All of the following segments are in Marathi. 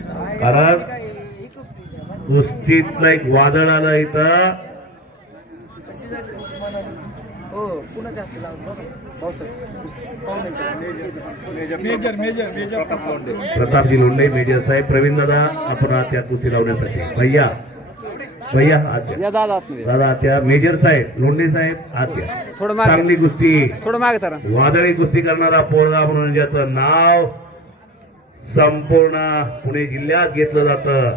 कारण कुस्तीतलं एक वादळ आलं इथं. हो प्रतापजी लोंढे मेजर साहेब प्रवीण दादा आपण आहात त्या कुस्ती लावण्यासाठी. भैया भैया दादा आतमध्ये दादा त्या मेजर साहेब लोंढे साहेब आत या. थोडं मागे. चांगली कुस्ती. थोडं मागे सर. वादळी कुस्ती करणारा पोळगा म्हणून ज्याचं नाव संपूर्ण पुणे जिल्ह्यात घेतलं जातं.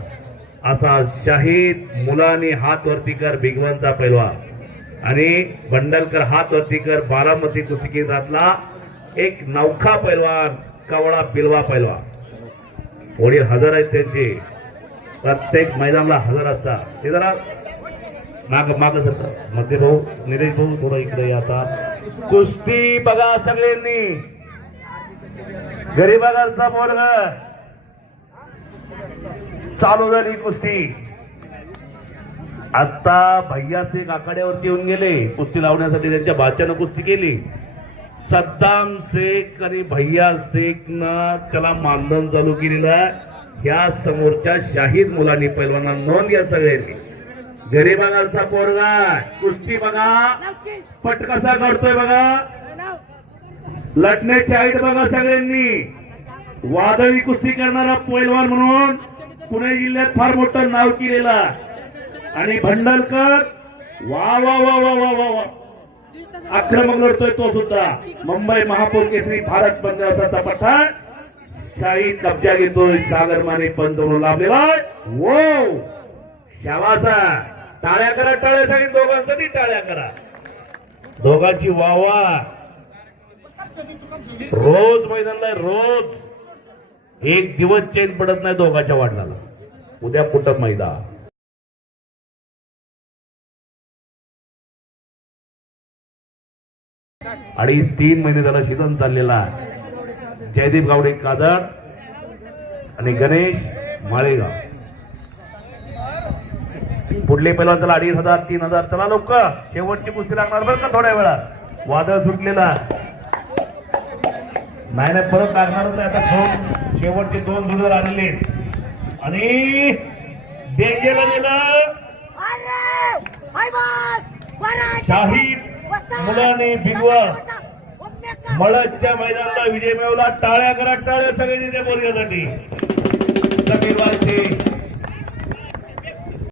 असा शाहीद मुलानी हात वरती कर भिगवंता पैलवान. आणि बंडलकर हात वरती कर बारामती कुस्ती केंद्रातला एक नौखा पैलवान कवळा पिलवा पैलवान. वडील हजर आहेत त्यांचे. प्रत्येक मैदानाला हजर असतात. ते जरा माग मागमध्ये भाऊ निलेश भाऊ थोडं इकडे आता. कुस्ती बघा सगळ्यांनी. गरीबागांचा पोरग. चालू झाली कुस्ती. आता भैया शेख आखाड्यावरती येऊन गेले. कुस्ती लावण्यासाठी त्यांच्या भाच्यानं कुस्ती केली. सद्दाम शेख आणि भैया शेखनं त्याला मानधन चालू केलेलं. ह्या समोरच्या शाहीद मुलांनी पैलवाना नोंद घ्या सगळ्यांनी. गरीबागांचा पोरगा आहे. कुस्ती बघा. पट कसा काढतोय बघा. लढण्याची हाईट बघा सगळ्यांनी. वादळी कुस्ती करणारा पैलवान म्हणून पुणे जिल्ह्यात फार मोठं नाव केलेला आणि भंडलकर वा वा वा वा वा वा वा. आक्रमक लढतोय तो सुद्धा. मुंबई महापौर केसरी भारत पंजाबचा पठाण शाही कब्जा घेतोय सागरमाने पंत म्हणून लाभलेला वो शाबासा टाळ्या करा टाळ्यासाठी दोघांसाठी टाळ्या करा. दोघांची वावा रोज मैदानला रोज. एक दिवस चेन पडत नाही दोघांच्या वाढणाला उद्या कुठं मैदान? आणि तीन महिने झाला सीझन चाललेला जयदीप गावडे कादर. आणि गणेश माळेगाव. पुढले पहिला त्याला अडीच हजार तीन हजार. चला लोक शेवटची कुस्ती लागणार. बरं का थोड्या वेळा वादळ सुटलेला नाही नाही परत लागणारच आहे. आता फोन शेवटचे दोन दुधर आलेले आहेत. आणि डेंगेला गेलं शाहीद मुलाने भिगवा मळदच्या मैदानाला विजय मिळवला. टाळ्या करा टाळ्या सगळे तिथे बोलण्यासाठी